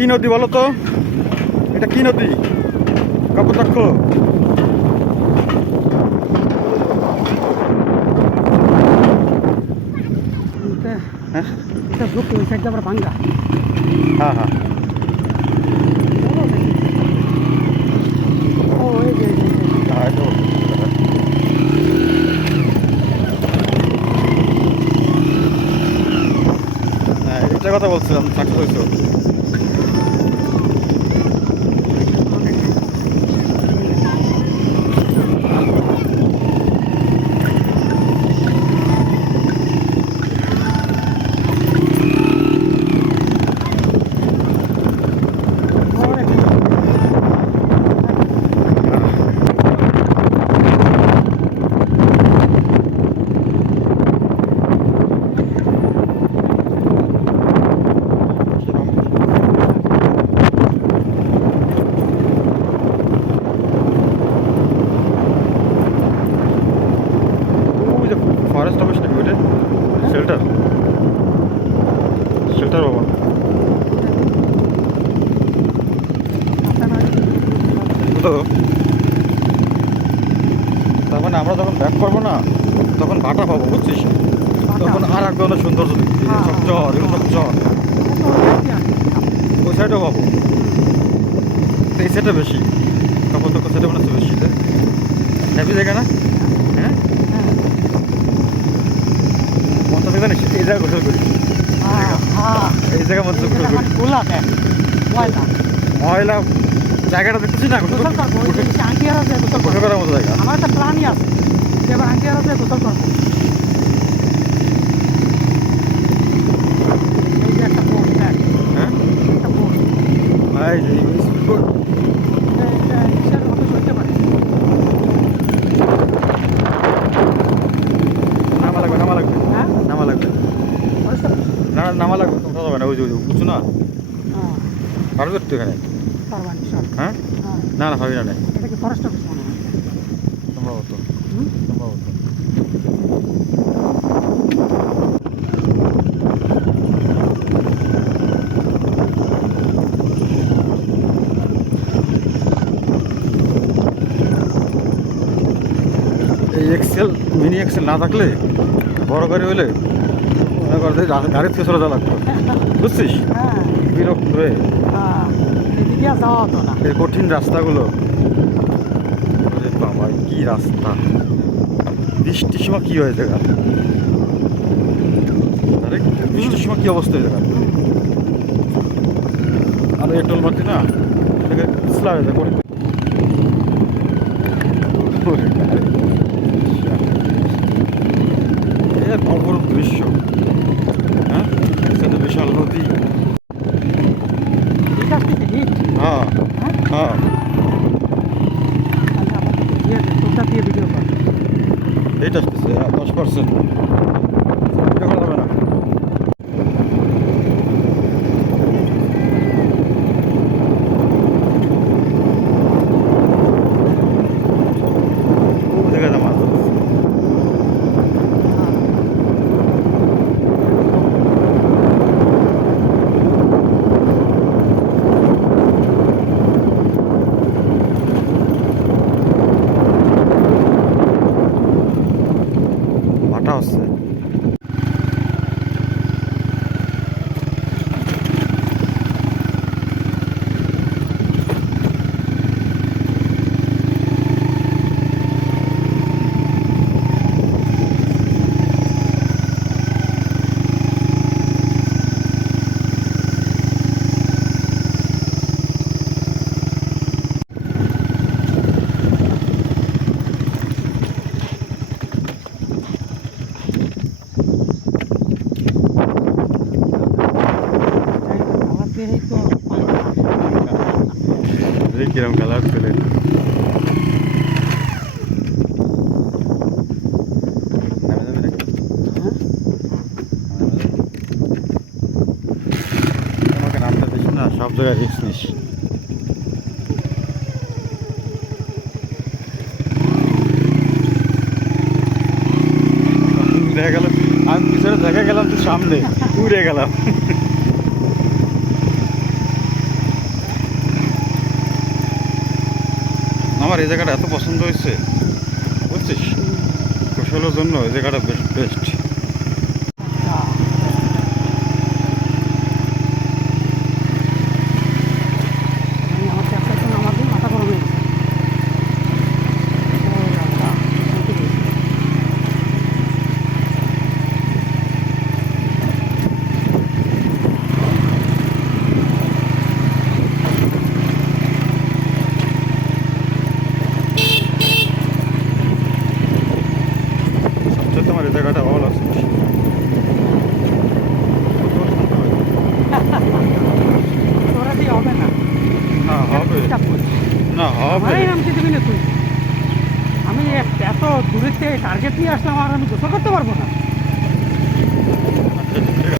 কি নদী বলো তো? এটা কি নদী? কপোতাক্ষ। হ্যাঁ হ্যাঁ হ্যাঁ। হ্যাঁ, কথা বলছিলাম হয়েছে ওই যে ওইটা শেল্টার? শেল্টার বাবা তো তার মানে আমরা যখন ব্যাক করব না তখন ভাটা পাবো বুঝছিস? তখন আর এক ধরনের সৌন্দর্য দেখছি হ্যাঁ, সব চর এগুলো সব চর ওই সাইডেও পাবো। এই সাইডটা বেশি। কাপড় তো সাইডে মনে হচ্ছে বেশি হ্যাপি জায়গা না? হ্যাঁ। মনটা থেকে জানিস এই জায়গায় গোসল করি। এই জায়গায় মধ্যে গোসল করি। দেখ ময়লা। জায়গাটা দেখতেছি না গোসল গোসল করার মতো জায়গা। আমার একটা প্ল্যানই আছে এবার আঙ্কিয়ার আছে গোসল করব এই যে একটা বোট দেখ হ্যাঁ একটা বোট এই যে এই speed boat। এটা কিসের মতো চলতে পারে নামা লাগবে নামা লাগবে হ্যাঁ নামা লাগবে বুঝতে পারছি না নামা লাগবে কোথাও যাবে না ওই যে উঁচু না? হ্যাঁ। পারবে তো এখানে? হ্যাঁ? হ্যাঁ। না না পারবি না ফরেস্ট অফিস সম্ভবত। সম্ভবত। এই এক্সেল মিনি এক্সেল না থাকলে বড় গাড়ি হলে কর যে রা- গাড়ি থেকে সরে যাওয়া লাগতো বুঝছিস? হ্যাঁ। বিরক্ত হয়ে। হ্যাঁ। এই কঠিন রাস্তাগুলো। বাবা কি রাস্তা? বৃষ্টির সময় কি হয়ে জায়গা? আরে বৃষ্টির সময় কি অবস্থা হয়ে জায়গা? আর এই টোল না এটাকে পিছলা হয়ে যায় করে দৃশ্য। বিশাল নদী। হ্যাঁ হ্যাঁ। হ্যাঁ এইটা দশ পার্সেন্ট করা যাবে না খুব জায়গায় মাছ ধরতেছে। ভাটা হচ্ছে আমার দেহেই তো এই কিরম কালার ছেলে হ্যাঁ আমাকে না, সব জায়গায় রিক্স নিস। দেখা গেল আমি পিছনে দেখা গেলাম, তুই সামনে, উড়ে গেলাম। আমার এই জায়গাটা এত পছন্দ হয়েছে বুঝছিস? কৌশলের জন্য এই জায়গাটা বেস্ট না হবে। এরকম কি তুমি নতুন আমি এত দূরের থেকে টার্গেট নিয়ে আসলাম আর আমি গোসল করতে পারব না। আচ্ছা,